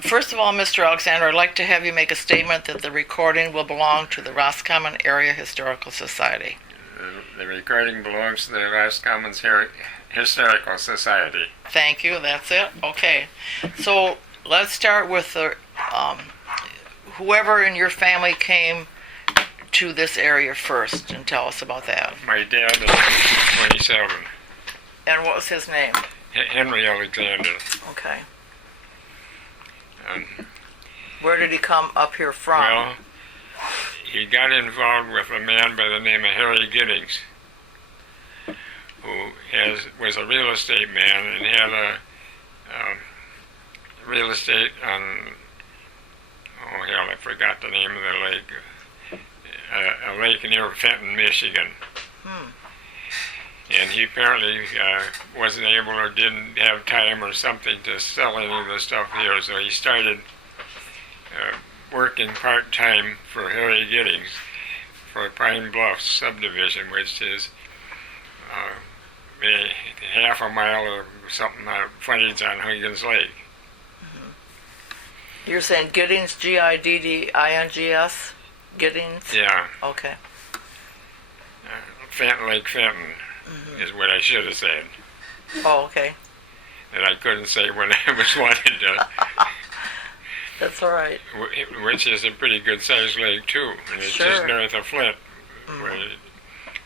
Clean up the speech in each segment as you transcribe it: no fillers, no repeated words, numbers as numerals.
First of all, Mr. Alexander, I'd like to have you make a statement that the recording will belong to the Roscommon Area Historical Society. The recording belongs to the Roscommon Historical Society. Thank you. That's it. Okay. So let's start with the whoever in your family came to this area first, and tell us about that. My dad is 27. And what was his name? Henry Alexander. Okay. Where did he come up here from? Well, he got involved with a man by the name of Harry Giddings, who was a real estate man and had a real estate on, oh hell, I forgot the name of the lake, a lake near Fenton, Michigan. And he apparently wasn't able or didn't have time or something to sell any of the stuff here, so he started working part-time for Harry Giddings for Pine Bluff subdivision, which is maybe half a mile or something frontage on Huygens Lake. You're saying Giddings, Giddings? Giddings? Yeah. Okay. Fenton Lake Fenton is what I should have said. Oh, okay. And I couldn't say when I was wanted to. That's all right. Which is a pretty good sized lake too, and it's just north of Flint, where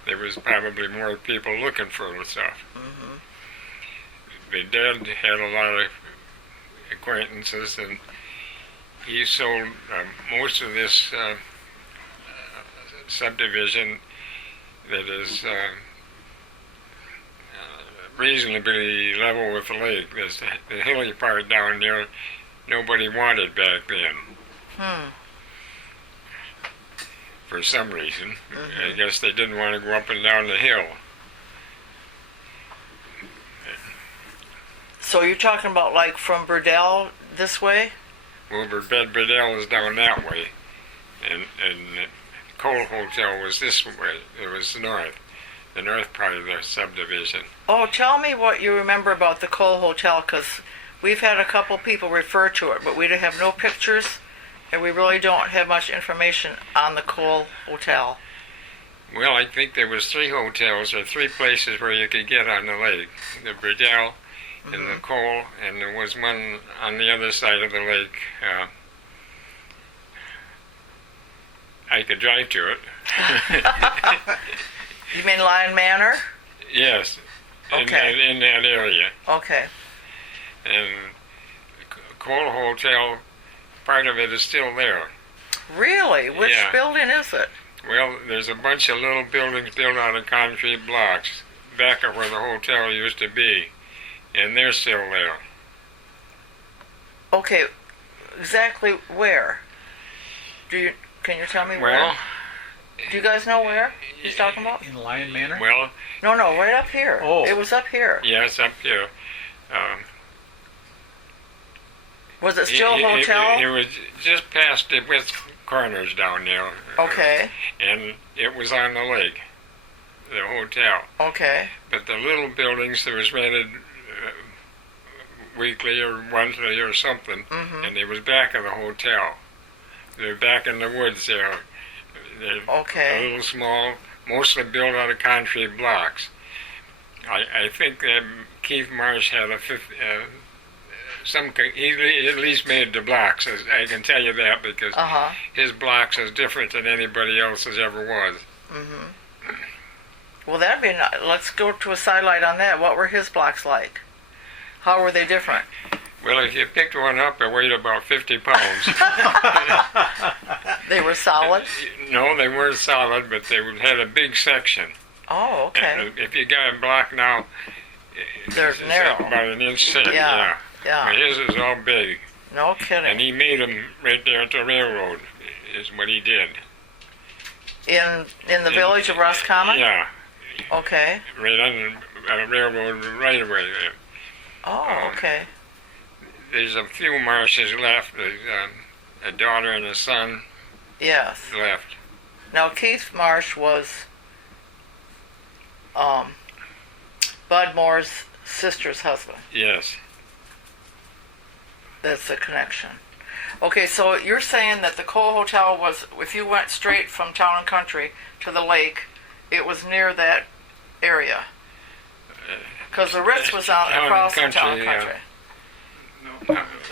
there was probably more people looking for the stuff. My dad had a lot of acquaintances, and he sold most of this subdivision that is reasonably level with the lake. There's the hilly part down there nobody wanted back then. For some reason. I guess they didn't want to go up and down the hill. So you're talking about like from Burdell this way? Well, Burdell is down that way. And the Cole Hotel was this way. It was north. The north part of the subdivision. Oh, tell me what you remember about the Cole Hotel, because we've had a couple people refer to it, but we have no pictures, and we really don't have much information on the Cole Hotel. Well, I think there was 3 hotels or 3 places where you could get on the lake. The Burdell and the Cole, and there was one on the other side of the lake. I could drive to it. You mean Lion Manor? Yes, Okay. in that area. Okay. And Cole Hotel, part of it is still there. Really? Which Yeah. building is it? Well, there's a bunch of little buildings built out of concrete blocks back of where the hotel used to be, and they're still there. Okay. Exactly where? Can you tell me where? Well, Do you guys know where he's talking about? In Lion Manor? well, No, right up here. Oh. It was up here. yeah, it's up here. Was it still a hotel? It was just past the West Corners down there. Okay. And it was on the lake, the hotel. Okay. But the little buildings that was rented weekly or monthly or something, and it was back of the hotel. They're back in the woods there. They're Okay. a little small, mostly built out of concrete blocks. I think that Keith Marsh had he at least made the blocks. I can tell you that because his blocks is different than anybody else's ever was. Well, that'd be nice. Let's go to a sidelight on that. What were his blocks like? How were they different? Well, if you picked one up, it weighed about 50 pounds. They were solid? No, they weren't solid, but they had a big section. Oh, okay. And if you got a block now, They're it's narrow. about an inch thick. Yeah. But his is all big. No And kidding. he made them right there at the railroad, is what he did. In the village of Roscommon? Yeah, Okay. right on the railroad right away there. Oh, okay. There's a few marshes left. There's a daughter and a son Yes. left. Now, Keith Marsh was Bud Moore's sister's husband. Yes. That's the connection. Okay, so you're saying that the Cole Hotel was, if you went straight from Town and Country to the lake, it was near that area? Because the Ritz was out across from Town and Country.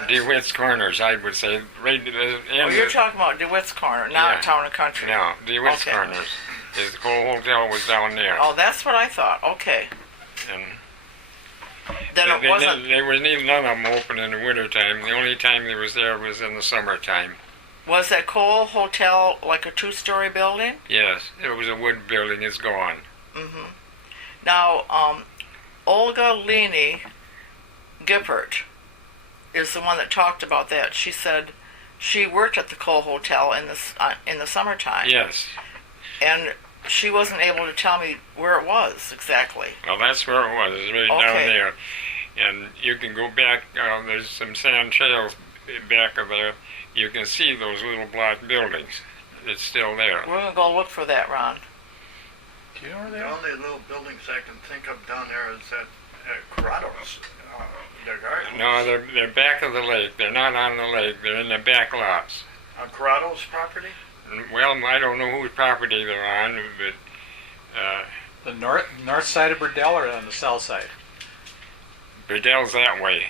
DeWitt's Corners, I would say. Right at the end. Well, you're talking about DeWitt's Corner, not Town and Country. No, DeWitt's Okay. Corners. The Cole Hotel was down there. Oh, that's what I thought. Okay. And Then it wasn't. There was none of them open in the wintertime. The only time they was there was in the summertime. Was that Cole Hotel like a two-story building? Yes, it was a wood building. It's gone. Mm-hmm. Now, Olga Leni Gippert is the one that talked about that. She said she worked at the Cole Hotel in the summertime. Yes. And she wasn't able to tell me where it was exactly. Well, that's where it was. It's right down there. And you can go back. There's some sand trails back of there. You can see those little block buildings. It's still there. We're going to go look for that, Ron. Do you know where they The are? only little buildings I can think of down there is that Corrado's, their garden. No, they're back of the lake. They're not on the lake. They're in the back lots. On Corrado's property? Well, I don't know whose property they're on, but The north side of Burdell or on the south side? Burdell's that way.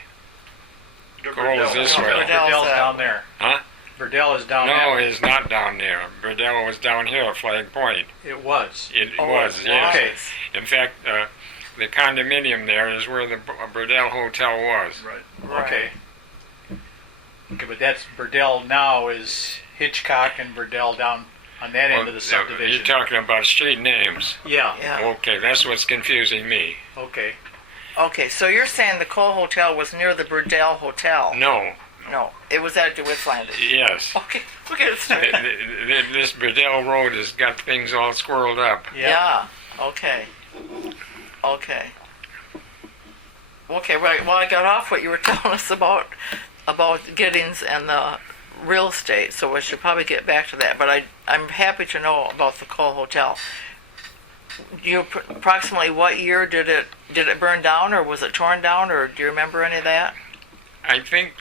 The Cole's this way. Burdell's down there. Huh? Burdell is down No, there. it's not down there. Burdell was down here at Flag Point. It was. It was, yes. Okay. In fact, the condominium there is where the Burdell Hotel was. Right. Okay. Okay, but that's Burdell now is Hitchcock and Burdell down on that end of the subdivision. You're talking about street names. Yeah. Yeah. Okay, that's what's confusing me. Okay. Okay, so you're saying the Cole Hotel was near the Burdell Hotel? No. No, it was at DeWitt's Landing. Yes. Okay, we'll get it straight. This Burdell Road has got things all squirreled up. Yeah. Okay. Okay. Okay. Right. Well, I got off what you were telling us about Giddings and the real estate, so we should probably get back to that. But I'm happy to know about the Cole Hotel. Approximately what year did it burn down, or was it torn down, or do you remember any of that? I think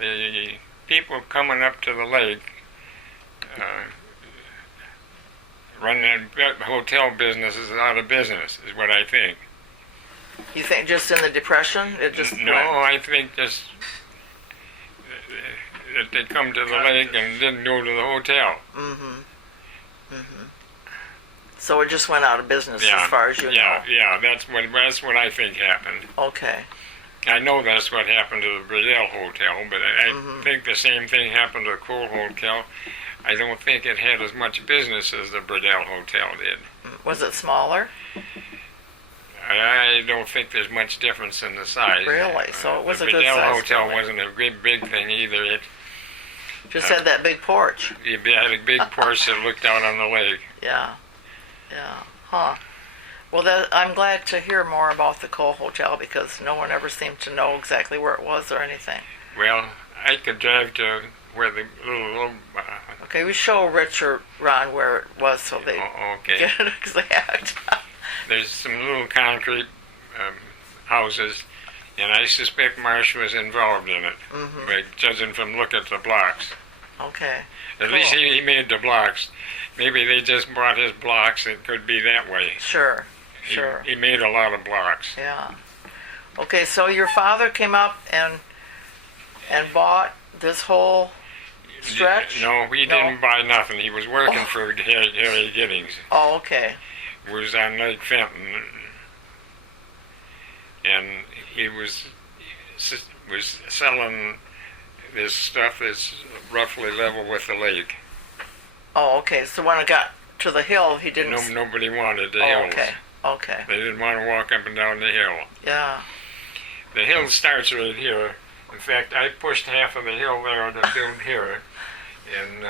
the people coming up to the lake running that hotel business is out of business, is what I think. You think just in the Depression it just No, I think just that they come to the lake and didn't go to the hotel. So it just went out of business as far as you know. Yeah, that's what I think happened. Okay. I know that's what happened to the Burdell Hotel, but I think the same thing happened to the Cole Hotel. I don't think it had as much business as the Burdell Hotel did. Was it smaller? I don't think there's much difference in the size. Really? So it was the a good Burdell size Hotel building. wasn't a big thing either. It Just had that big porch. had a big porch that looked out on the lake. Yeah. Yeah. Huh. Well, I'm glad to hear more about the Cole Hotel because no one ever seemed to know exactly where it was or anything. Well, I could drive to where the little Okay, we show Rich or Ron where it was so they okay. get it exact. There's some little concrete houses, and I suspect Marsh was involved in it, by judging from looking at the blocks. Okay. At least he made the blocks. Maybe they just bought his blocks. It could be that way. Sure. Sure. He made a lot of blocks. Yeah. Okay, so your father came up and bought this whole stretch? No, he didn't buy nothing. He was working for Harry Giddings. Oh, okay. He was on Lake Fenton, and he was selling this stuff that's roughly level with the lake. Oh, okay. So when it got to the hill, he didn't... Nobody wanted the Oh, hills. okay. Okay. They didn't want to walk up and down the hill. Yeah. The hill starts right here. In fact, I pushed half of the hill there to build here. And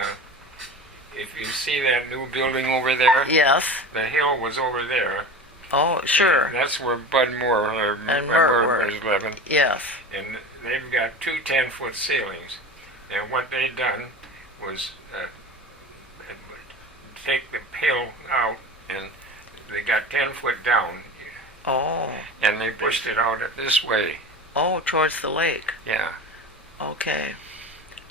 if you see that new building over there, Yes. the hill was over there. Oh, sure. That's where Bud Moore And Mert was living. Yes. And they've got two 10-foot ceilings. And what they done was take the hill out, and they got 10 foot down, Oh. and they pushed it out this way. Oh, towards the lake. Yeah. Okay.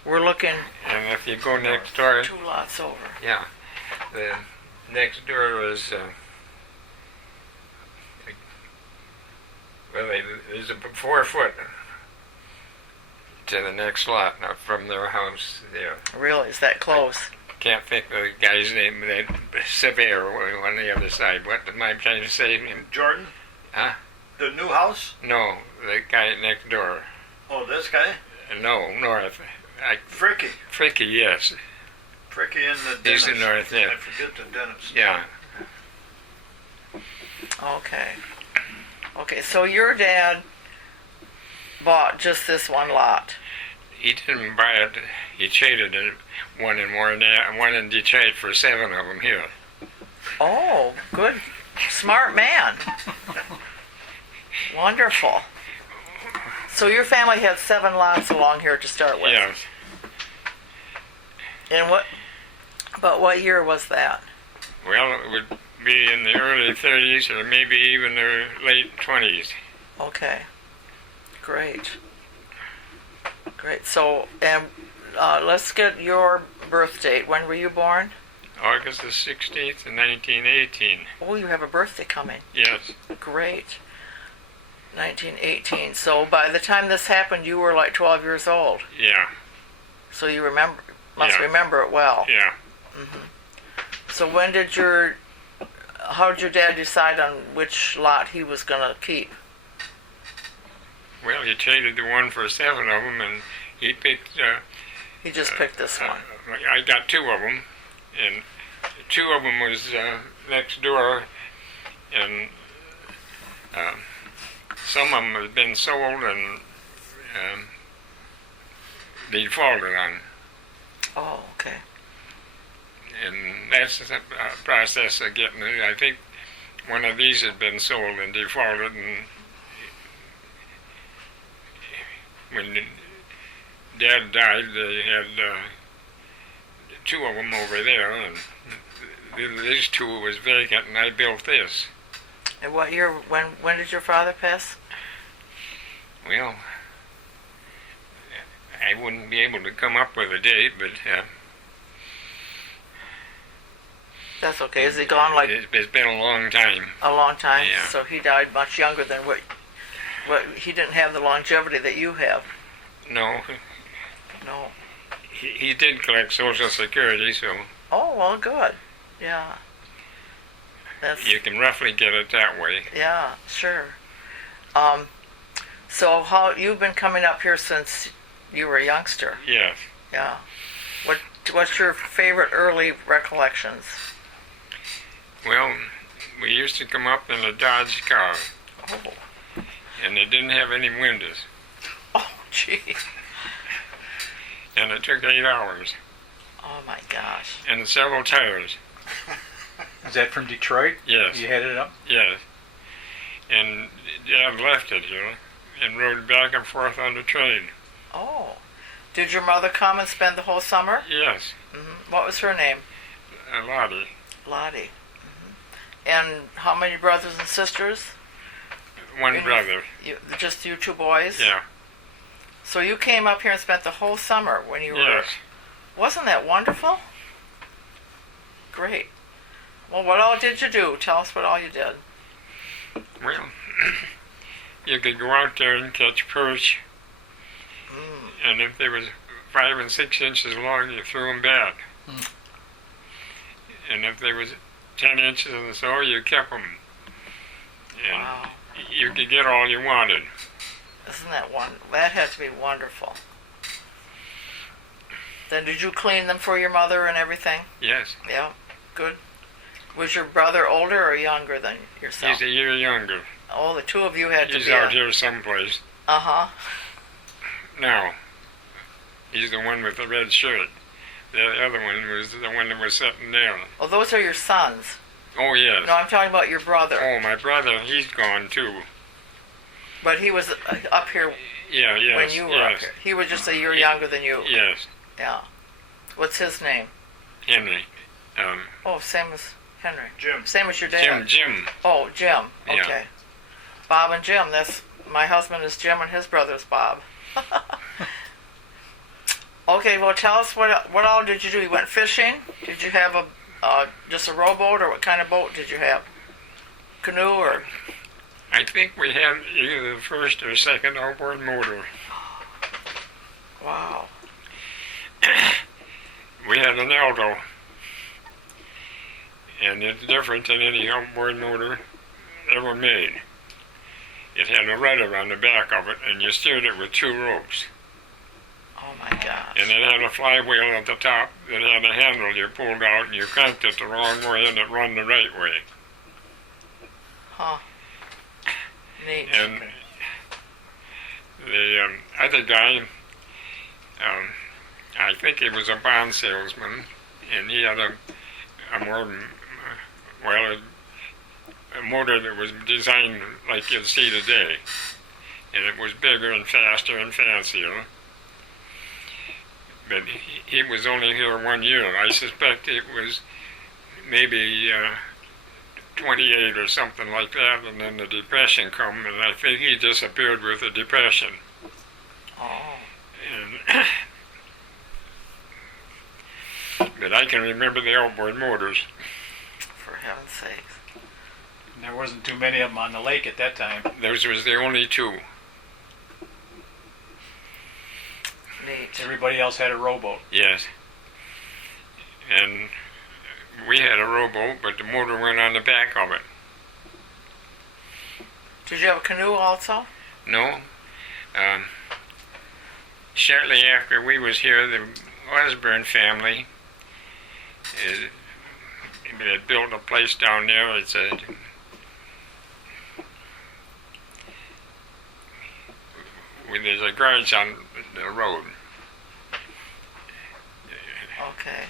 We're looking And if you go next door, 2 lots over. yeah, the next door was, well, there's a 4 foot to the next lot now from their house there. Really? Is that close? Can't think of the guy's name, that Severe on the other side. What am I trying to say? Jordan? Huh? The new house? No, the guy next door. Oh, this guy? No, north. Fricky. Fricky, yes. Fricky in the He's dentist. the north, yeah. I forget the dentist. Yeah. Okay. Okay, so your dad bought just this one lot. He didn't buy it. He traded it, one in Detroit for 7 of them here. Oh, good. Smart man. Wonderful. So your family had 7 lots along here to start with. Yes. And what year was that? Well, it would be in the early 30s or maybe even the late 20s. Okay. Great. Great. So, and let's get your birth date. When were you born? August the 16th, 1918. Oh, you have a birthday coming. Yes. Great. 1918. So by the time this happened, you were like 12 years old. Yeah. So you must Yeah. remember it well. Yeah. So how did your dad decide on which lot he was going to keep? Well, he traded the one for 7 of them, and he picked. He just picked this one. I got 2 of them, and 2 of them was next door, and some of them have been sold and defaulted on. Oh, okay. And that's the process of getting it. I think one of these had been sold and defaulted, and when Dad died, they had 2 of them over there, and these 2 was vacant, and I built this. And what year, when did your father pass? Well, I wouldn't be able to come up with a date, but That's okay. Is he gone like it's been a long time. a long time? Yeah. So he died much younger than what he didn't have the longevity that you have. No, No. he did collect Social Security, so Oh, well, good. Yeah. That's you can roughly get it that way. yeah, sure. So how you've been coming up here since you were a youngster? Yes. Yeah. What's your favorite early recollections? Well, we used to come up in a Dodge car, Oh. and it didn't have any windows, Oh, gee. and it took 8 hours, Oh my gosh. and several tires. Is that from Detroit? Yes. You headed up? Yes. And Dad left it, and rode back and forth on the train. Oh. Did your mother come and spend the whole summer? Yes, What was her name? Lottie. Lottie. And how many brothers and sisters? One And brother. Just you 2 boys? Yeah. So you came up here and spent the whole summer when you were... Yes. Wasn't that wonderful? Great. Well, what all did you do? Tell us what all you did. Well, you could go out there and catch perch, and if they was 5 and 6 inches long, you threw them back. And if they was 10 inches or so, you kept them. And Wow. you could get all you wanted. Isn't that that had to be wonderful. Then did you clean them for your mother and everything? Yes, Yeah. Good. Was your brother older or younger than yourself? he's a year younger. Oh, the 2 of you had to He's be out here someplace. Uh-huh. Now, he's the one with the red shirt. The other one was the one that was sitting down. Oh, those are your sons. Oh, yes. No, I'm talking about your brother. Oh, my brother, he's gone too. But he was up here Yeah, yes, when you were yes, up here. He was just a year younger than you. yes. Yeah. What's his name? Henry. Oh, same as Henry. Jim. Same as your dad. Jim. Oh, Jim. Yeah. Okay. Bob and Jim. That's My husband is Jim and his brother's Bob. Okay, well, tell us what all did you do? You went fishing? Did you have just a rowboat, or what kind of boat did you have? Canoe or? I think we had either the first or second outboard motor. Wow. We had an Aldo, and it's different than any outboard motor ever made. It had a rudder on the back of it, and you steered it with 2 ropes. Oh my gosh. And it had a flywheel at the top that had a handle you pulled out, and you cranked it the wrong way, and it run the right way. Huh. Neat. And the other guy, I think he was a bond salesman, and he had a motor that was designed like you'd see today, and it was bigger and faster and fancier. But he was only here 1 year. I suspect it was maybe 28 or something like that, and then the Depression come, and I think he disappeared with the Depression. Oh. And but I can remember the outboard motors. For heaven's sakes. And there wasn't too many of them on the lake at that time. Those was the only 2. Neat. Everybody else had a rowboat. Yes. And we had a rowboat, but the motor went on the back of it. Did you have a canoe also? No. Shortly after we was here, the Osborne family had built a place down there. It's there's a garage on the road. Okay.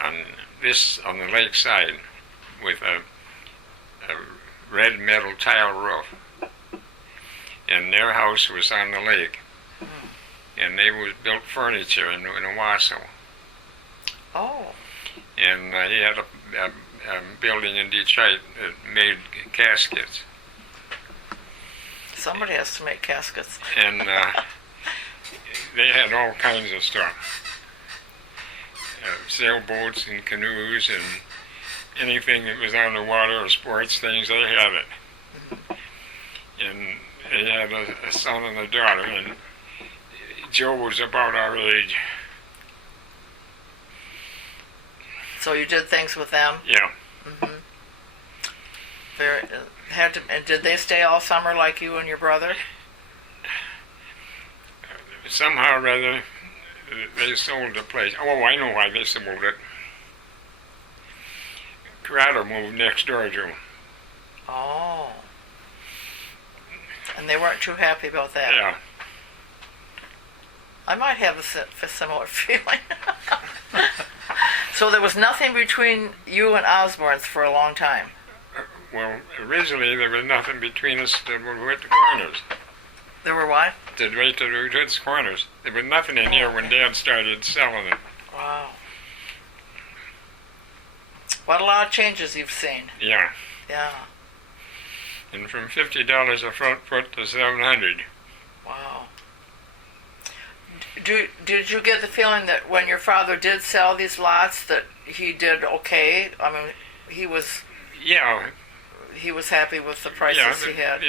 On the lake side, with a red metal tile roof, and their house was on the lake, and they was built furniture in Owasso. Oh. And he had a building in Detroit that made caskets. Somebody has to make caskets. And they had all kinds of stuff. Sailboats and canoes and anything that was on the water or sports things, they had it. And they had a son and a daughter, and Joe was about our age. So you did things with them? Yeah. Mm-hmm. And did they stay all summer like you and your brother? Somehow or other, they sold the place. Oh, I know why they sold it. Corrado moved next door to him. Oh. And they weren't too happy about that? Yeah. I might have a similar feeling. So there was nothing between you and Osborne's for a long time? Well, originally there was nothing between us that were at the corners. There were what? Right to the corners. There was nothing in here when Dad started selling it. Wow. What a lot of changes you've seen. Yeah. Yeah. And from $50 a front foot to $700. Wow. Did you get the feeling that when your father did sell these lots that he did okay? I mean, he was... Yeah. He was happy with the prices he had?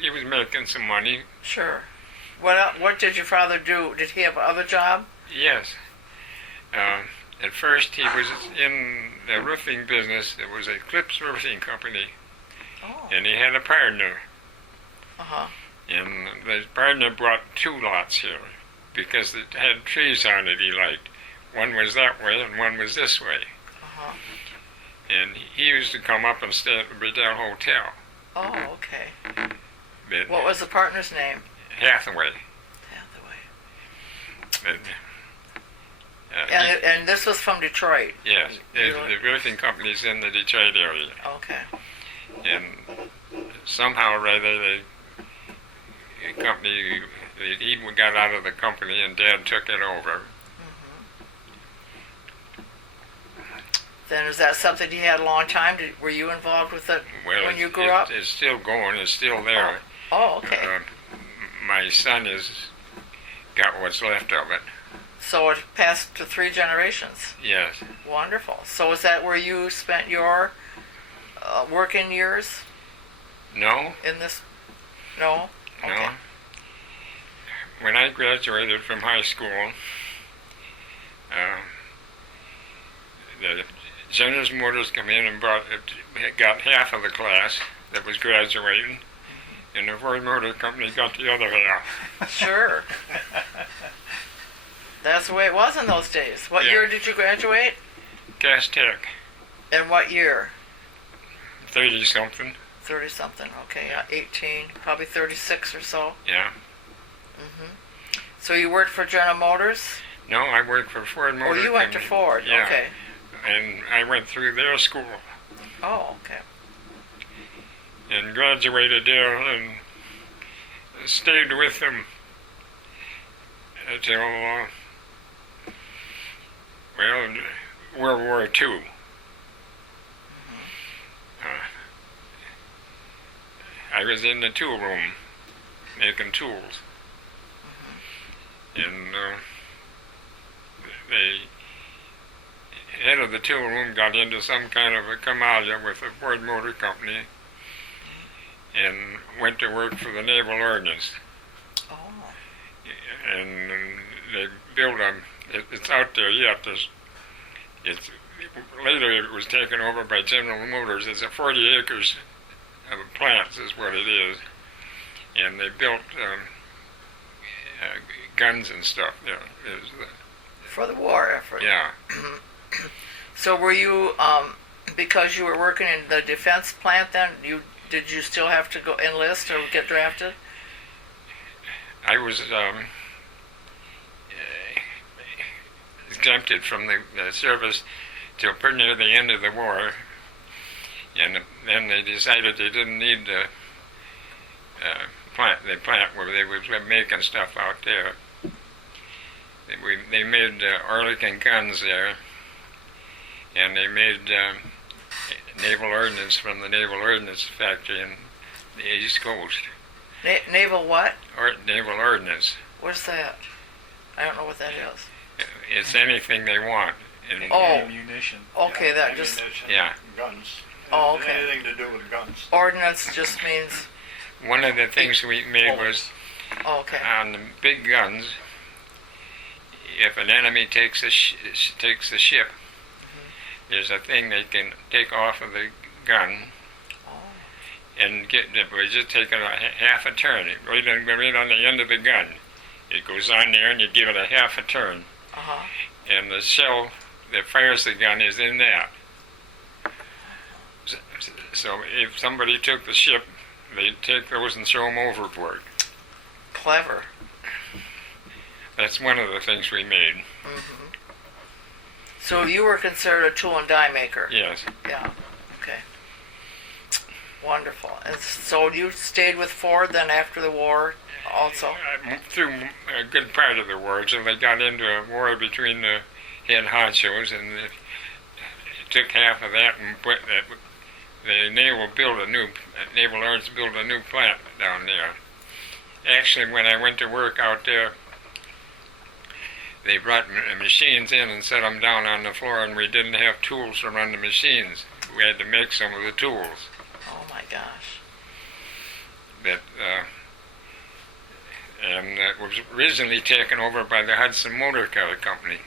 He was making some money. Sure. What did your father do? Did he have another job? Yes. At first he was in the roofing business. There was a Clips Roofing Company. Oh. And he had a partner. Uh-huh. And the partner brought 2 lots here because it had trees on it he liked. One was that way and one was this way. Uh-huh. And he used to come up and stay at the Bridell Hotel. Oh, okay. But What was the partner's name? Hathaway. Hathaway. But, And this was from Detroit? yes. The roofing company's in the Detroit area. Okay. And somehow or other, the company, he got out of the company and Dad took it over. Then is that something you had a long time? Were you involved with it when you grew up? It's still going. It's still there. Oh, okay. My son has got what's left of it. So it passed to 3 generations. Yes. Wonderful. So is that where you spent your working years No. in this? No? Okay. No. When I graduated from high school, the General Motors come in and got half of the class that was graduating, and the Ford Motor Company got the other half. Sure. That's the way it was in those days. What Yeah. year did you graduate? Gas Tech, And what year? 30-something. 30-something. Okay, yeah, 18, probably 36 or so. Yeah. So you worked for General Motors? No, I worked for Ford Motor Oh, you went to Company. Ford. Yeah. Okay. And I went through their school Oh, okay. and graduated there and stayed with them until, World War II. I was in the tool room making tools. And the head of the tool room got into some kind of a camalia with the Ford Motor Company and went to work for the Naval Ordnance. Oh. And they built it's out there yet. Later it was taken over by General Motors. It's a 40 acres of plants is what it is. And they built guns and stuff. Yeah, For the war effort. yeah. So were you, because you were working in the defense plant then, did you still have to go enlist or get drafted? I was exempted from the service till pretty near the end of the war, and then they decided they didn't need the plant where they was making stuff out there. They made Oerlikon guns there, and they made naval ordnance from the Naval Ordnance Factory in the East Coast. Naval what? Naval Ordnance. What's that? I don't know what that is. It's anything they want. And Oh. Ammunition. Okay, that just, Ammunition, Yeah. Guns. Oh, okay. Anything to do with guns. ordnance just means, one of the things we made was oh, okay. on the big guns. If an enemy takes the ship, there's a thing they can take off of the gun and get it. We just take it half a turn. Right on the end of the gun. It goes on there, and you give it a half a turn. Uh-huh. And the shell that fires the gun is in that. So if somebody took the ship, they'd take those and throw them overboard. Clever. That's one of the things we made. So you were considered a tool and die maker? Yes. Yeah. Okay. Wonderful. And so you stayed with Ford then after the war also? Through a good part of the war, so they got into a war between the head honchos, and they took half of that and put that. The Naval Arts built a new plant down there. Actually, when I went to work out there, they brought machines in and set them down on the floor, and we didn't have tools to run the machines. We had to make some of the tools. Oh my gosh. And it was originally taken over by the Hudson Motor Car Company.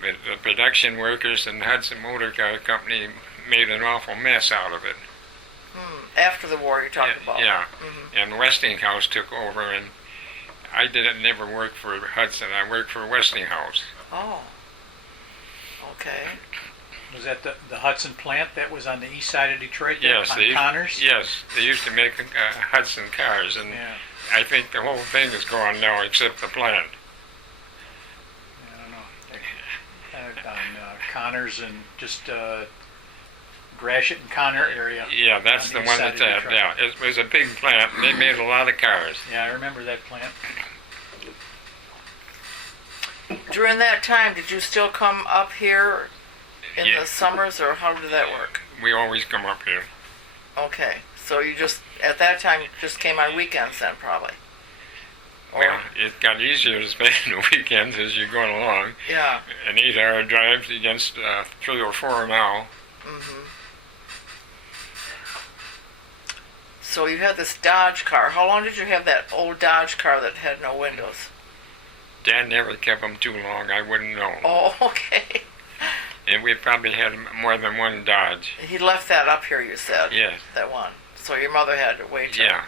But the production workers in the Hudson Motor Car Company made an awful mess out of it. After the war you're talking about? Yeah. And Westinghouse took over, and I never work for Hudson. I worked for Westinghouse. Oh. Okay. Was that the Hudson plant that was on the east side of Detroit? Yes, on Connors? Yes, they used to make Hudson cars, and Yeah. I think the whole thing is gone now except the plant. I don't know. On Connors and just Gratiot and Connor area. Yeah, that's On the the one east that's side of at. Detroit. Yeah, it was a big plant. And they made a lot of cars. Yeah, I remember that plant. During that time, did you still come up here in Yeah. the summers, or how did that work? We always come up here. Okay. So you just, at that time just came on weekends then, probably. Or, Well, it got easier to spend the weekends as you're going along. yeah. An 8-hour drive against 3 or 4 now. Hmm. So you had this Dodge car. How long did you have that old Dodge car that had no windows? Dad never kept them too long. I wouldn't know. Oh, okay. And we probably had more than one Dodge. He left that up here, you said. Yes. That one. So your mother had to wait till. Yeah.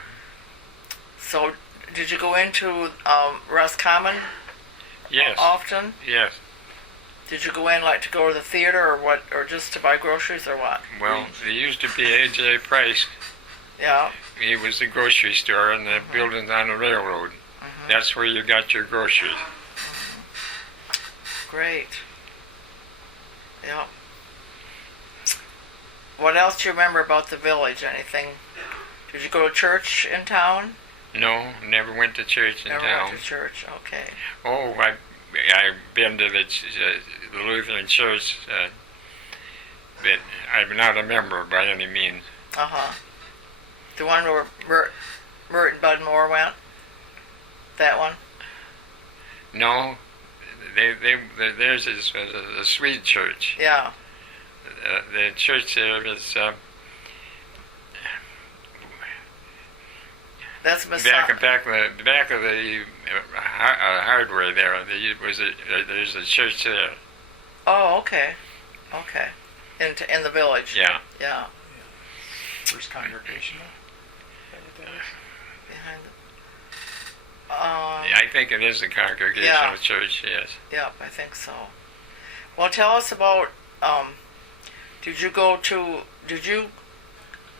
So did you go into Roscommon Yes. often? Yes. Did you go in like to go to the theater or what, or just to buy groceries or what? Well, there used to be A.J. Price. Yeah. He was the grocery store and the buildings on the railroad. That's where you got your groceries. Great. Yeah. What else do you remember about the village? Anything? Did you go to church in town? No, never went to church in Never town. went to church. Okay. Oh, I've been to the Lutheran church, but I'm not a member by any means. Uh-huh. The one where Mert and Bud Moore went? That one? No, theirs is a Swede church. Yeah. The church there is That's back of the hardware there. There's a church there. Oh, okay. Okay. In the village. Yeah. Yeah. First congregation. Is that what that is? Behind the. I think it is a congregational Yeah. church. Yes. Yep, I think so. Well, tell us about.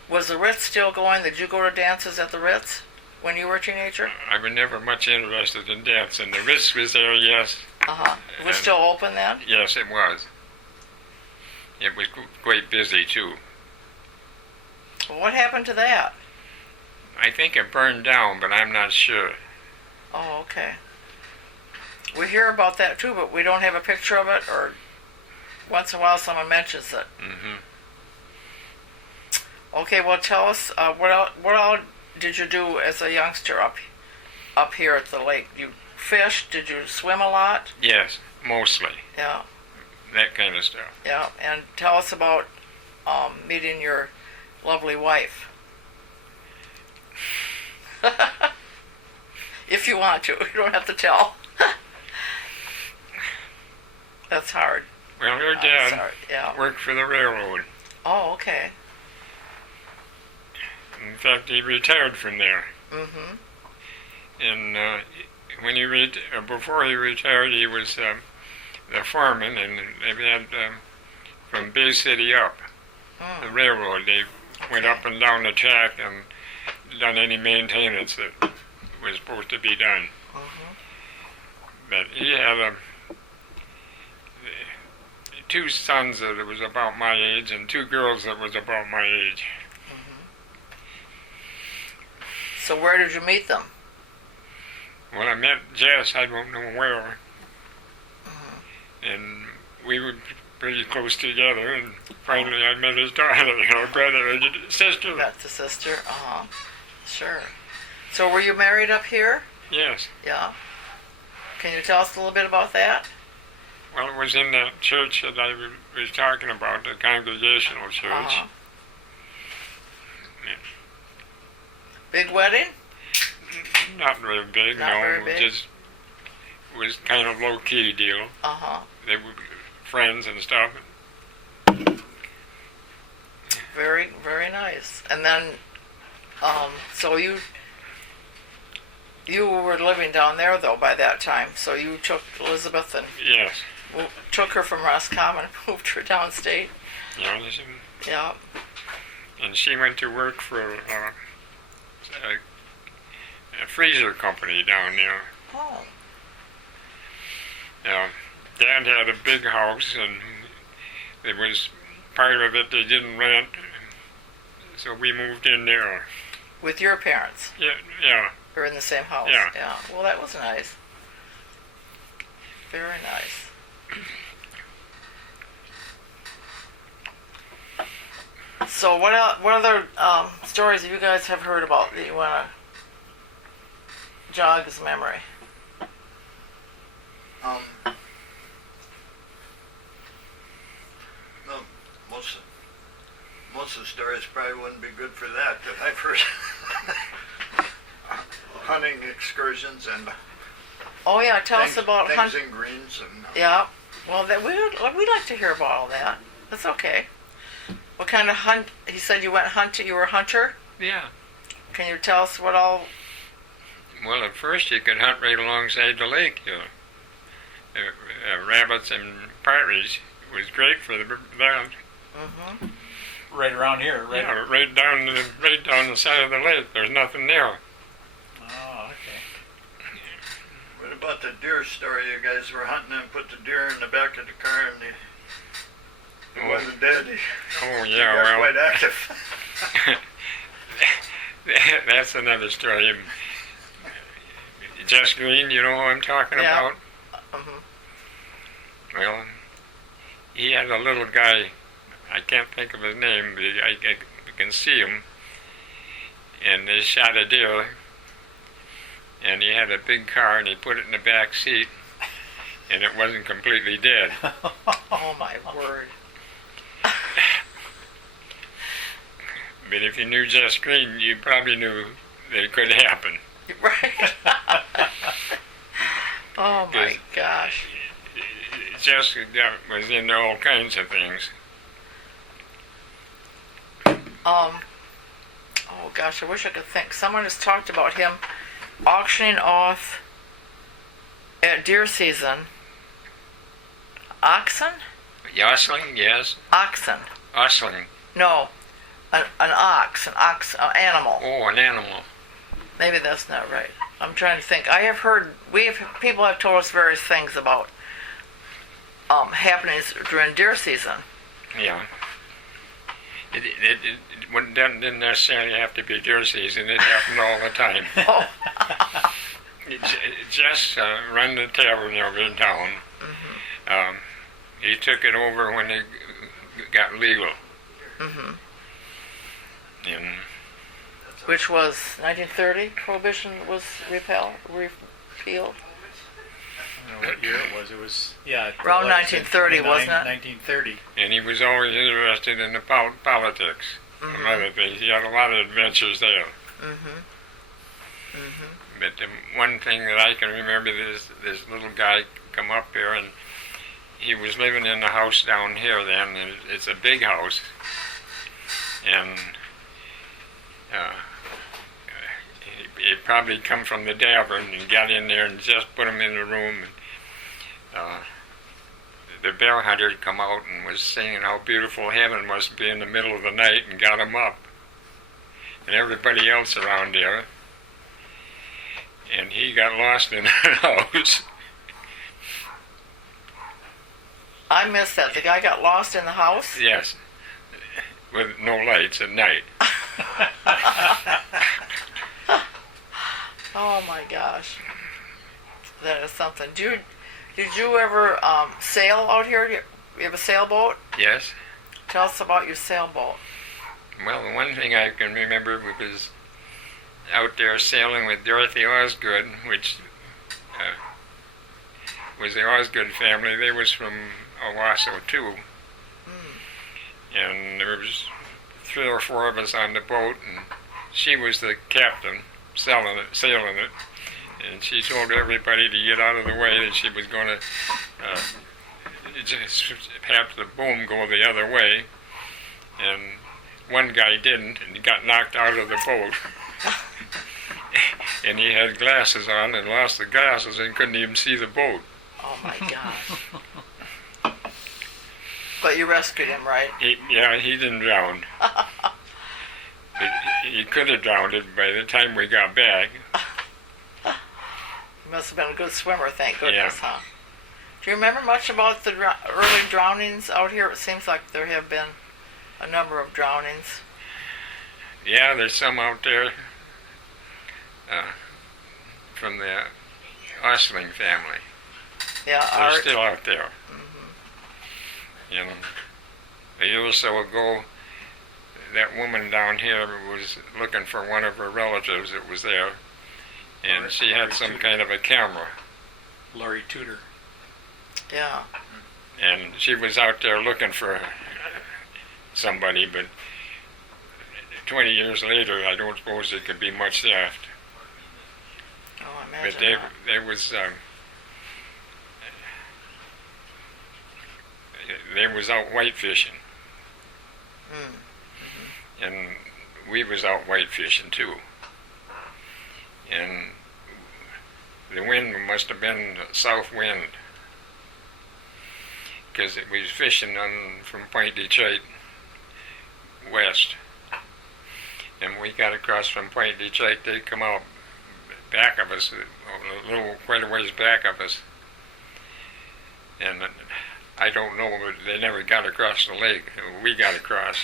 Was the Ritz still going? Did you go to dances at the Ritz when you were a teenager? I was never much interested in dancing. The Ritz was there, yes. Uh-huh. It was still open then? Yes, it was. It was quite busy, too. Well, what happened to that? I think it burned down, but I'm not sure. Oh, okay. We hear about that too, but we don't have a picture of it, or once in a while someone mentions it. Hmm. Okay, well, tell us what all did you do as a youngster up here at the lake? You fished? Did you swim a lot? Yes, mostly. Yeah, That kind of stuff. yeah. And tell us about meeting your lovely wife. If you want to, you don't have to tell. That's hard. Well, her I'm dad sorry. Yeah. worked for the railroad. Oh, okay. In fact, he retired from there. Mm-hmm. And when before he retired, he was the foreman, and they had from Bay City up the railroad. They went up and down the track and done any maintenance that was supposed to be done. But he had two sons that was about my age and two girls that was about my age. So where did you meet them? When I met Jess, I don't know where. And we were pretty close together, and finally I met his daughter, or brother, or sister. That's the sister? Uh-huh. Sure. So were you married up here? Yes. Yeah. Can you tell us a little bit about that? Well, it was in that church that I was talking about, the Congregational Church. Uh-huh. Big wedding? Not very big, Not no. very big? Just was kind of low-key deal. Uh-huh. They were friends and stuff. Very, very nice. And then, so you were living down there, though, by that time. So you took Elizabeth and Yes. took her from Roscommon and moved her downstate. Yeah. Yeah. And she went to work for a freezer company down there. Oh. Dad had a big house, and it was part of it they didn't rent, so we moved in there. With your parents? Yeah. Or in the same house? Yeah. Well, that was nice. Very nice. So what other stories you guys have heard about that you want to jog his memory? No, most of the stories probably wouldn't be good for that I've heard. Hunting excursions and Oh yeah, tell us about things in greens and Yeah, well we'd like to hear about all that. That's okay. What kind of hunt? He said you went hunting. You were a hunter. Yeah. Can you tell us what all? Well, at first you could hunt right alongside the lake. Rabbits and partridge was great for that. Mm-hmm. Right around here, right? Yeah, right down the side of the lake. There's nothing there. Oh, okay. what about the deer story? You guys were hunting and put the deer in the back of the car and he wasn't dead. Oh He yeah, got well, quite active. that's another story. Jess Green, you know who I'm talking Yeah. about? Mm-hmm. Well, he had a little guy. I can't think of his name, but I can see him. And they shot a deer, and he had a big car, and he put it in the back seat, and it wasn't completely dead. Oh my word! But if you knew Jess Green, you probably knew that it could happen. Right? Oh my gosh! Jess was into all kinds of things. Oh gosh, I wish I could think. Someone has talked about him auctioning off at deer season oxen. Yostling, yes. Oxen. Ostling. No, an ox, an animal. Oh, an animal. Maybe that's not right. I'm trying to think. I have heard people have told us various things about happenings during deer season. Yeah. It didn't necessarily have to be deer season. It happened all the time. Oh. Just run the tavern over in town. Mm-hmm. He took it over when it got legal. Mm-hmm. And Which was 1930. Prohibition was repealed. I don't know what year it was. It was, yeah. Around like I said, 1930, wasn't it? 1930. and he was always interested in the politics and Mm-hmm. other things. He had a lot of adventures there. Mm-hmm. Mm-hmm. But the one thing that I can remember is this little guy come up here, and he was living in the house down here then, and it's a big house. And he probably come from the tavern and got in there and just put him in the room. And, the bear hunter had come out and was singing how beautiful heaven must be in the middle of the night and got him up. And everybody else around there. And he got lost in the house. I missed that. The guy got lost in the house. Yes. With no lights at night. Oh my gosh, that is something. Did you ever sail out here? You have a sailboat? Yes. Tell us about your sailboat. Well, the one thing I can remember was out there sailing with Dorothy Osgood, which was the Osgood family. They was from Owasso too. And there was 3 or 4 of us on the boat, and she was the captain, sailing it. And she told everybody to get out of the way, that she was going to just have the boom go the other way. And one guy didn't, and he got knocked out of the boat. And he had glasses on and lost the glasses and couldn't even see the boat. Oh my gosh. But you rescued him, right? He didn't drown. But he could have drowned it by the time we got back. He must have been a good swimmer, thank goodness, Yeah. huh? Do you remember much about the early drownings out here? It seems like there have been a number of drownings. Yeah, there's some out there from the Ostling family. Yeah, They're Art. still out there. Mm-hmm. You know, a year or so ago, that woman down here was looking for one of her relatives that was there, and she had some kind of a camera, Laurie Tudor. Yeah. and she was out there looking for somebody, but 20 years later, I don't suppose there could be much left. Oh, I But imagine they, that. they was out white fishing, Mm. and we was out white fishing too. And the wind must have been south wind, because we was fishing from Point Detroit west. And we got across from Point Detroit, they come out back of us, a little, quite a ways back of us. And I don't know, but they never got across the lake. We got across.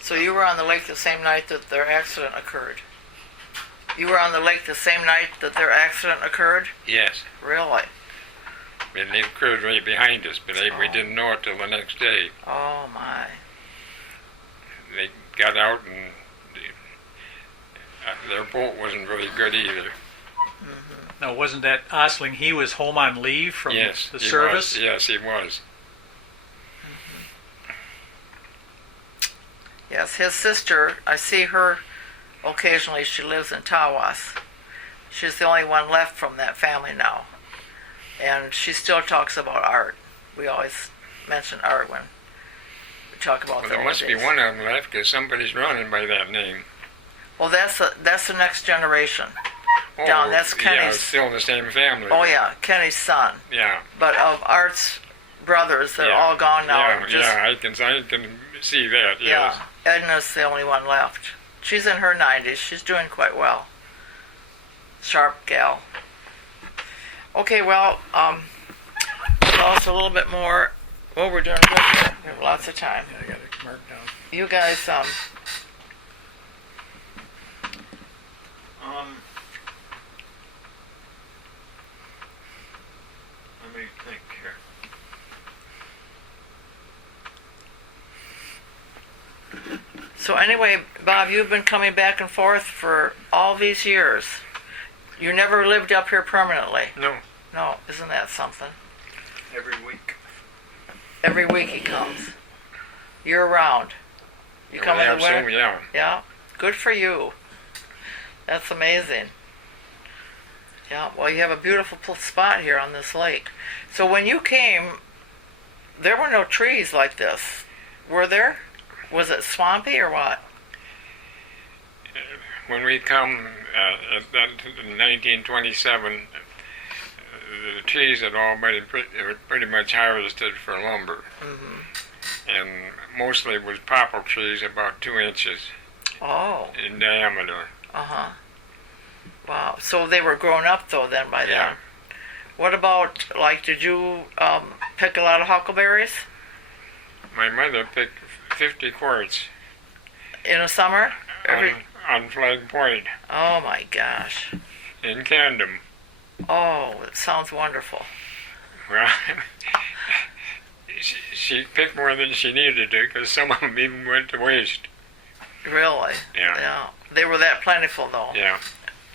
So you were on the lake the same night that their accident occurred? You were on the lake the same night that their accident occurred? Yes. Really? And they occurred right behind us, but we Oh. didn't know it till the next day. Oh, my. They got out, and their boat wasn't very good either. Now, wasn't that Osling? He was home on leave from Yes, the he service? was. Yes, he was. Yes, his sister, I see her occasionally. She lives in Tawas. She's the only one left from that family now. And she still talks about art. We always mention art when we talk about Well, the there old must be days. one of them left, because somebody's running by that name. Well, that's the next generation. Down, that's Yeah, Kenny's. it's still the same family. Oh, yeah, Kenny's son. Yeah. But of Art's brothers, they're Yeah. all gone now. Yeah, and just, yeah, I can see that, yes. yeah, Edna's the only one left. She's in her 90s. She's doing quite well. Sharp gal. Okay, well, tell us a little bit more. Well, we're doing good here. We have lots of time. Yeah, I got it marked down. You guys, Let me think here. so anyway, Bob, you've been coming back and forth for all these years. You never lived up here permanently. No. No, isn't that something? Every week. Every week he comes. Year round. You come in the winter? Absolutely, yeah. Yeah. Good for you. That's amazing. Yeah, well, you have a beautiful spot here on this lake. So when you came, there were no trees like this, were there? Was it swampy or what? When we come in 1927, the trees had all been pretty much harvested for lumber. Mm-hmm. And mostly it was poplar trees about 2 inches Oh, in diameter. uh-huh. Wow. So they were grown up, though, then, by then. Yeah. What about, like, did you pick a lot of huckleberries My mother picked 50 quarts in the summer? on Flag Point Oh, my gosh. in Camden. Oh, it sounds wonderful. Well, she picked more than she needed to, because some of them even went to waste. Really? Yeah. Yeah. They were that plentiful, though. Yeah,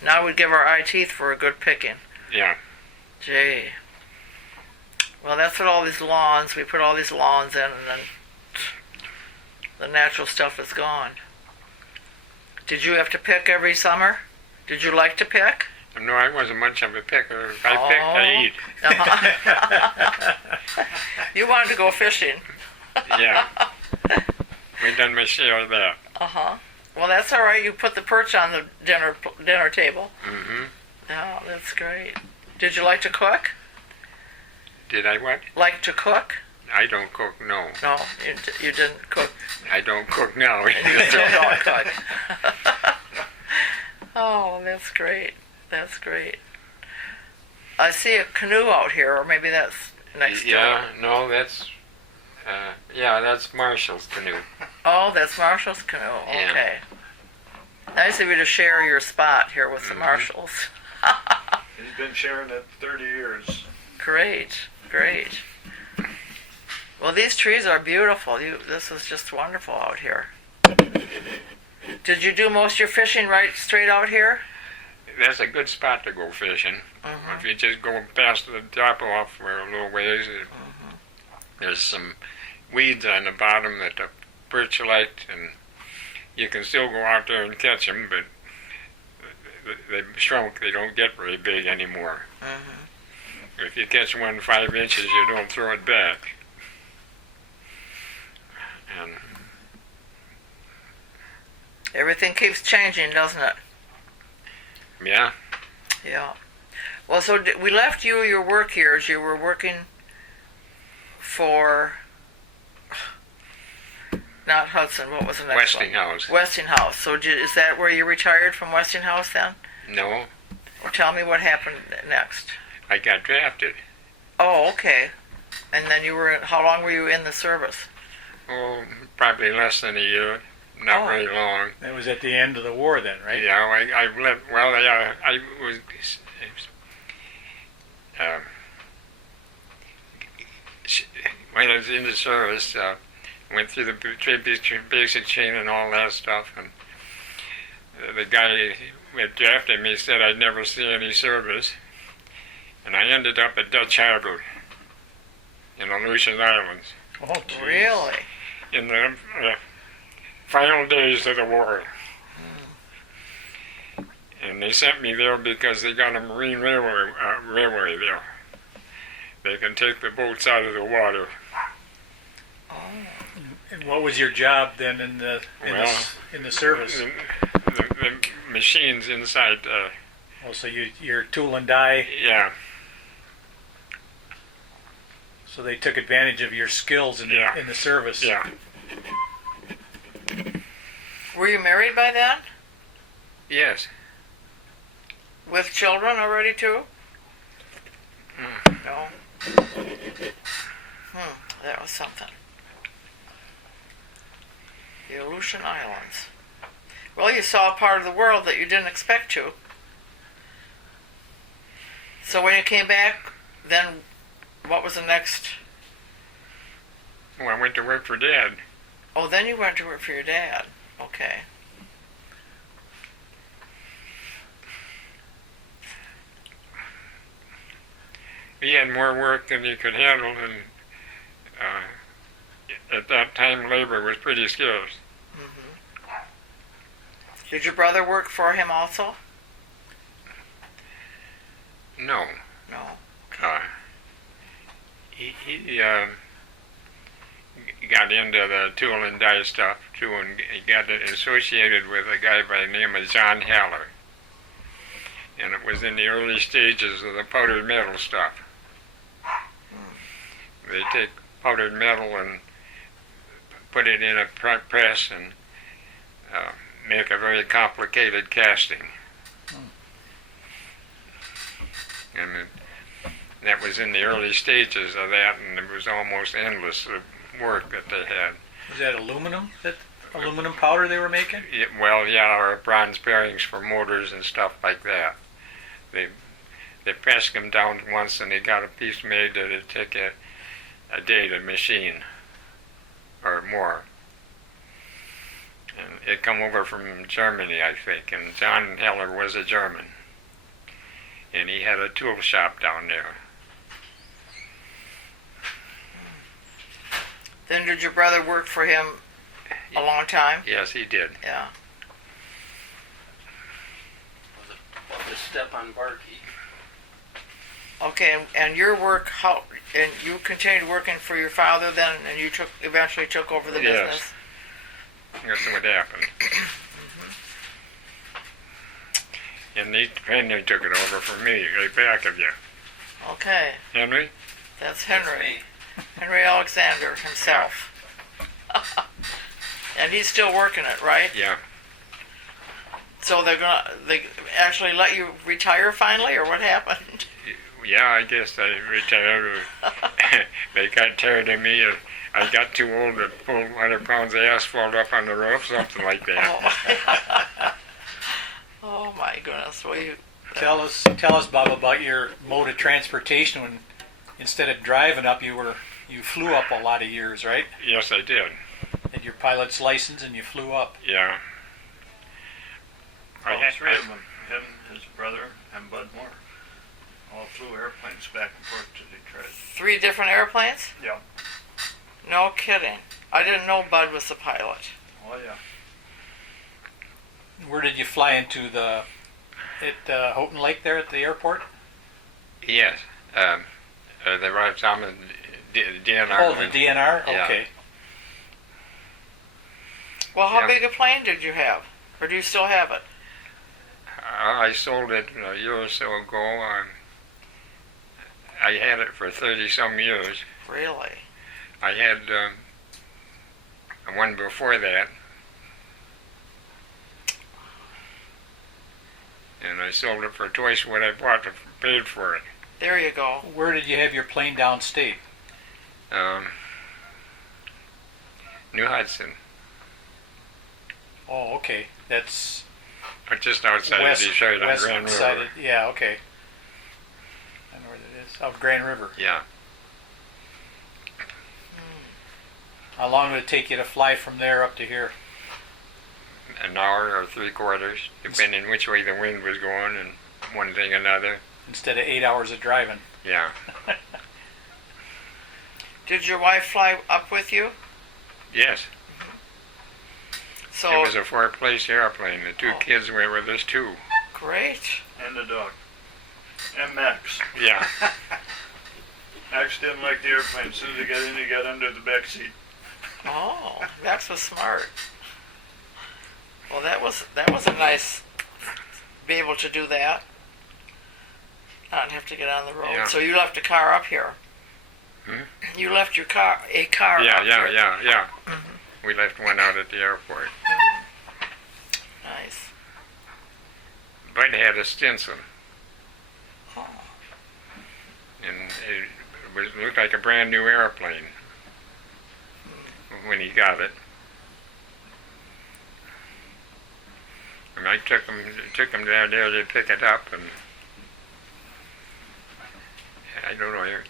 Now we'd give our eye teeth for a good picking. yeah. Gee. Well, that's what all these lawns, we put all these lawns in, and then the natural stuff is gone. Did you have to pick every summer? Did you like to pick? No, I wasn't much of a picker. If I picked, I eat. Uh-huh. You wanted to go fishing. Yeah. We done my share of that. Uh-huh. Well, that's all right. You put the perch on the dinner table. Mm-hmm. Oh, that's great. Did you like to cook? Did I what? Like to cook? I don't cook, no. No, you didn't cook. I don't cook now. And you still don't cook. Oh, that's great. That's great. I see a canoe out here, or maybe that's next door. Yeah, no, that's that's Marshall's canoe. Oh, that's Marshall's canoe. Yeah. Okay. Nice of you to share your spot here with the Marshalls. He's been sharing it 30 years. Great, great. Well, these trees are beautiful. This is just wonderful out here. Did you do most of your fishing right straight out here? That's a good spot to go fishing. If you just go past the drop off for a little ways, there's some weeds on the bottom that the perch liked, and you can still go out there and catch them, but they shrunk. They don't get very big anymore. If you catch one 5 inches, you don't throw it back. And Everything keeps changing, doesn't it? yeah, Yeah. Well, so we left you your work years. You were working for not Hudson. What was the next one? Westinghouse. Westinghouse. So is that where you retired from Westinghouse then? No, Or tell me what happened next. I got drafted. Oh, okay. And then how long were you in the service? Oh, probably less than a year. Not Oh. very long. That was at the end of the war then, right? Yeah, I lived, well, yeah, I was, when I was in the service, went through the basic chain and all that stuff, and the guy that drafted me said I'd never see any service, and I ended up at Dutch Harbor in the Aleutian Islands Oh, geez. Really? in the final days of the war. And they sent me there because they got a marine railway there. They can take the boats out of the water. Oh. And what was your job then in the service? The machines inside, Oh, so you're tool and die. yeah, So they took advantage of your skills in Yeah. the service. yeah. Were you married by then? Yes. With children already too? No. That was something. The Aleutian Islands. Well, you saw a part of the world that you didn't expect to. So when you came back, then what was the next? Well, I went to work for Dad. Oh, then you went to work for your dad. Okay. He had more work than he could handle, and at that time labor was pretty scarce. Did your brother work for him also? No. No. He got into the tool and die stuff too, and he got associated with a guy by the name of John Haller. And it was in the early stages of the powdered metal stuff. They take powdered metal and put it in a press and make a very complicated casting. And that was in the early stages of that, and it was almost endless work that they had. Was that aluminum? Aluminum powder they were making? Well, yeah, or bronze bearings for motors and stuff like that. They pressed them down once, and they got a piece made that it'd take a day to machine, or more. And it come over from Germany, I think, and John Heller was a German. And he had a tool shop down there. Then did your brother work for him a long time? Yes, he did. Yeah. Was a step on barkeep. Okay, and your work, and you continued working for your father then, and you eventually took over the Yes. business? That's what happened. And Henry took it over for me, right back of you. Okay, Henry? that's That's Henry. me. Henry Alexander himself. And he's still working it, right? Yeah. So they actually let you retire finally, or what happened? Yeah, I guess I retired. They got tired of me. I got too old to pull 100 pounds of asphalt up on the roof, something like that. Oh my goodness! Well, Tell us, Bob, about your mode of transportation when instead of driving up, you were You flew up a lot of years, right? Yes, I did. Had your pilot's license and you flew up. Yeah. All three of them, him, his brother, and Bud Moore, all flew airplanes back and forth to Detroit. 3 different airplanes? Yeah. No kidding. I didn't know Bud was a pilot. Oh yeah. Where did you fly into at Houghton Lake there at the airport? Yes. The Roscommon DNR. Oh, the DNR? Yeah. Okay. Well, how Yeah. big a plane did you have? Or do you still have it? I sold it a year or so ago. I had it for 30-some years. Really? I had one before that. And I sold it for twice what I paid for it. There you go. Where did you have your plane downstate? New Hudson, Oh, okay. That's or just outside west, of Detroit on west Grand side River. of- yeah, okay. I know where that is. Out Grand River. Yeah. How long would it take you to fly from there up to here? An hour or 3/4, depending which way the wind was going and one thing another. Instead of 8 hours of driving. Yeah. Did your wife fly up with you? Yes. So It was a 4-place airplane. The 2 Oh. kids went with us too. great. And the dog. And Max. Yeah. Max didn't like the airplane. As soon as he got in, he got under the back seat. Oh, Max was smart. Well, that was a nice be able to do that. Not have to get on the road. Yeah. So you left a car up here. Hmm? You left a car Yeah, up here. yeah. Mhm. We left one out at the airport. Nice. Bud had a Stinson, Oh. and looked like a brand new airplane when he got it. And I took him down there to pick it up, and I don't know.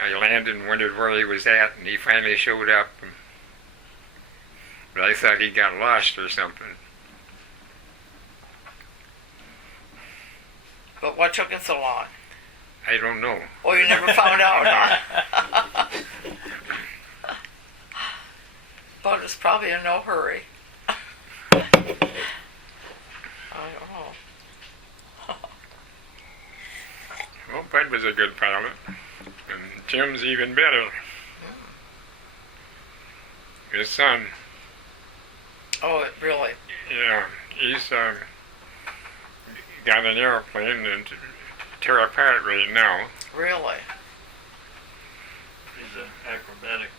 I landed and wondered where he was at, and he finally showed up. But I thought he got lost or something. But what took it so long? I don't know. Oh, you never found out, huh? Bud was probably in no hurry. I don't know. Well, Bud was a good pilot, and Jim's even better. His son, Oh, really? yeah, he's got an airplane and tear apart right now. Really? He's an acrobatic.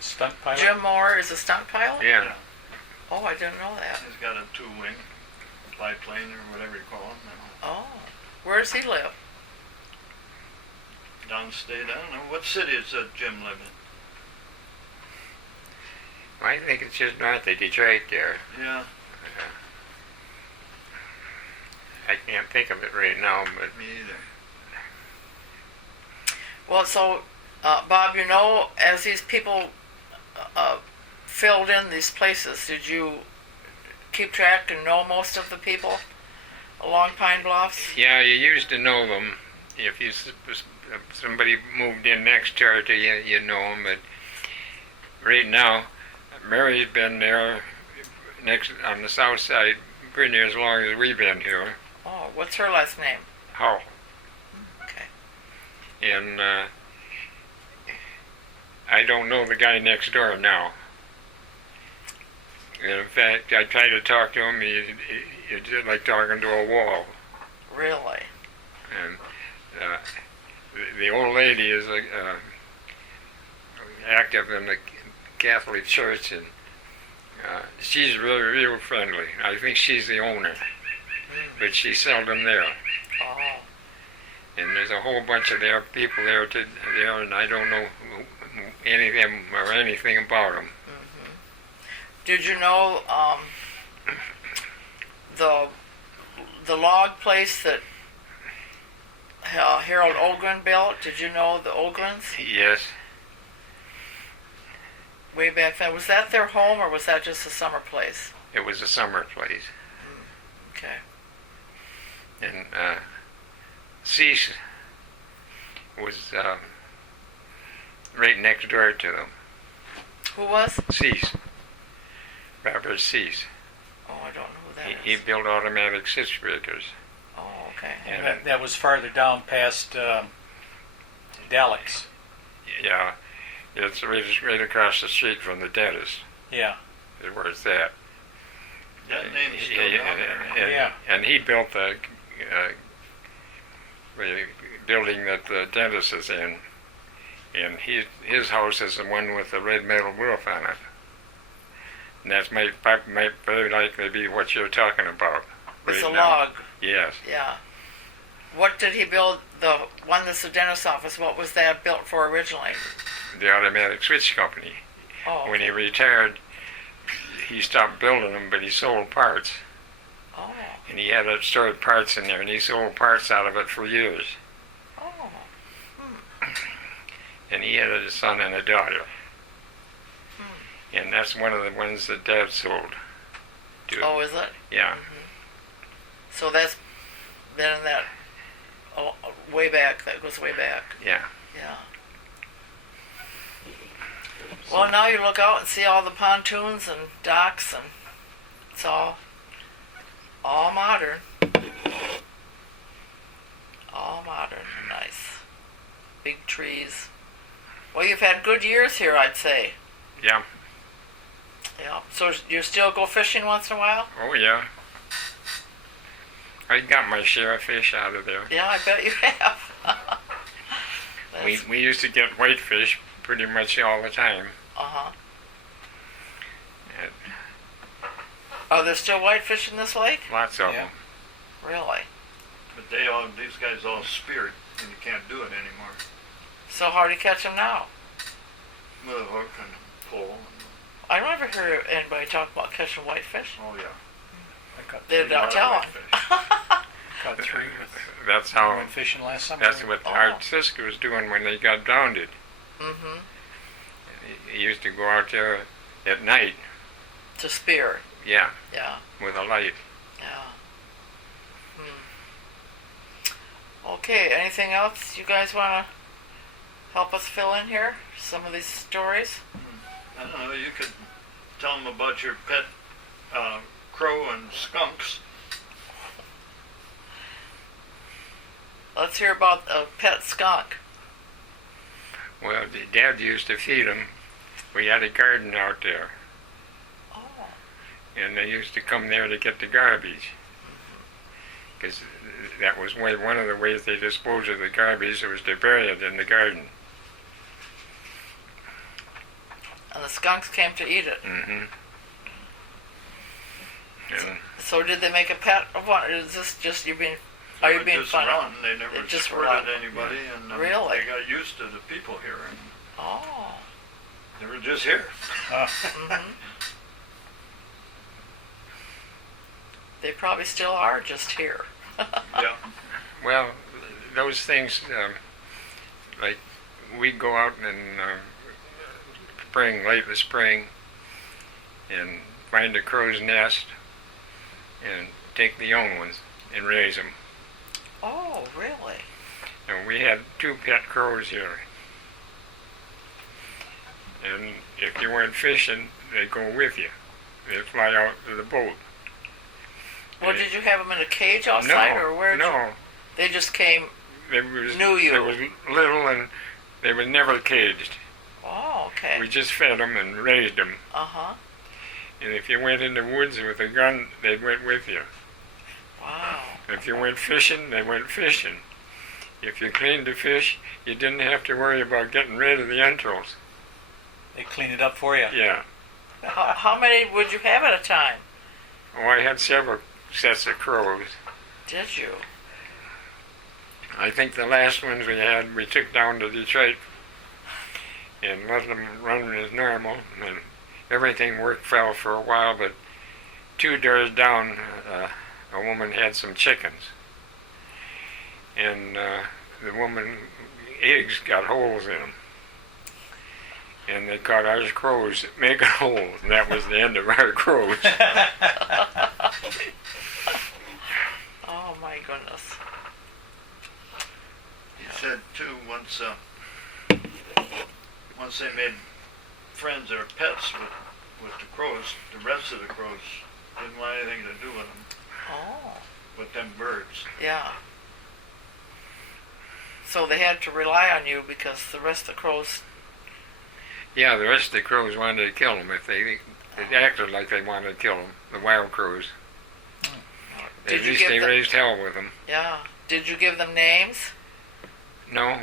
Stunt pilot? Jim Moore is a stunt pilot? Yeah. Oh, I didn't know that. He's got a 2-wing biplane or whatever you call them. Oh. Where does he live? Downstate. I don't know. What city is Jim live in? I think it's just north of Detroit there. Yeah, I can't think of it right now, but me either. Well, so, Bob, you know, as these people filled in these places, did you keep track and know most of the people along Pine Bluffs? yeah, you used to know them. If somebody moved in next door to you, you know them. But right now, Mary's been there next on the south side pretty near as long as we've been here. Oh, what's her last name? How? Okay. And I don't know the guy next door now. And in fact, I tried to talk to him. He did like talking to a wall. Really? And the old lady is active in the Catholic Church, and she's really real friendly. I think she's the owner, but she's seldom there. Oh. And there's a whole bunch of their people there, and I don't know any of them or anything about them. Mm-hmm. Did you know the log place that Harold Ogren built. Did you know the Ogrens Yes, way back then? Was that their home or was that just a summer place? it was a summer place. Okay. And Cease was right next door to them. Who was? Cease. Robert Cease. Oh, I don't know who that He is. built automatic switch breakers. Oh, okay. And That was farther down past Daleks. yeah, it's right across the street from the dentist. Yeah. Is where it's at. That name's still down there. Yeah. And he built the building that the dentist is in. And his house is the one with the red metal roof on it. And that might very likely be what you're talking about. It's a right now. log. Yes. Yeah. What did he build? The one that's the dentist's office. What was that built for originally? The automatic switch company. Oh. When he Okay. retired, he stopped building them, but he sold parts. Oh. And he had stored parts in there, and he sold parts out of it for years. Oh. And he had a son and a daughter. And that's one of the ones that Dad sold. To. Oh, is it? Yeah. So that's been in that way back. That goes way back. Yeah. Yeah. Well, now you look out and see all the pontoons and docks, and it's all modern. All modern. Nice. Big trees. Well, you've had good years here, I'd say. Yeah. Yeah. So you still go fishing once in a while? Oh, yeah. I got my share of fish out of there. Yeah, I bet you have. We used to get whitefish pretty much all the time. Uh-huh. And Are there still whitefish in this lake? lots of Yeah. them. Really? But these guys all speared, and you can't do it anymore. So how do you catch them now? With a hook and pole. I don't ever hear anybody talk about catching whitefish. Oh yeah. I caught They three, don't tell them. caught three with That's we how. went fishing last summer. That's what Oh. Art Sisker was doing when they got grounded. Mm-hmm. He used to go out there at night. To spear. Yeah, Yeah. with a light. Yeah. Okay, anything else you guys want to help us fill in here? Some of these stories? I don't know. You could tell them about your pet crow and skunks. Let's hear about a pet skunk. Well, Dad used to feed them. We had a garden out there, Oh. and they used to come there to get the garbage. Because that was one of the ways they disposed of the garbage, was to bury it in the garden. And the skunks came to eat it. Mm-hmm. And So did they make a pet of one? Or is this just you being? They Are you would being just funny? run. They never They just squirted run. anybody, and Really? they got used to the people here, and Oh. they were just here. Mm-hmm. They probably still are just here. Yeah. well, those things, like we'd go out in spring, late in the spring, and find a crow's nest, and take the young ones and raise them. Oh, really? And we had 2 pet crows here. And if you went fishing, they'd go with you. They'd fly out to the boat. Well, did you have them in a cage outside, or where? No, They just came. they was, Knew you. They was little and they were never caged. Oh, okay. We just fed them and raised them. Uh-huh. And if you went in the woods with a gun, they went with you. Wow. If you went fishing, they went fishing. If you cleaned the fish, you didn't have to worry about getting rid of the entrails. They clean it up for you. Yeah. How many would you have at a time? Oh, I had several sets of crows. Did you? I think the last ones we had, we took down to Detroit and let them run as normal. And everything worked well for a while, but 2 doors down, a woman had some chickens. and the woman eggs got holes in them. And they caught our crows making holes, and that was the end of our crows. Oh my goodness. He said too, once they made friends or pets with the crows, the rest of the crows didn't want anything to do with them, Oh, with them birds. yeah. So they had to rely on you because the rest of the crows. Yeah, the rest of the crows wanted to kill them. If they acted like they wanted to kill them, the wild crows. At Did you least give they them- raised hell with them. Yeah. Did you give them names? No,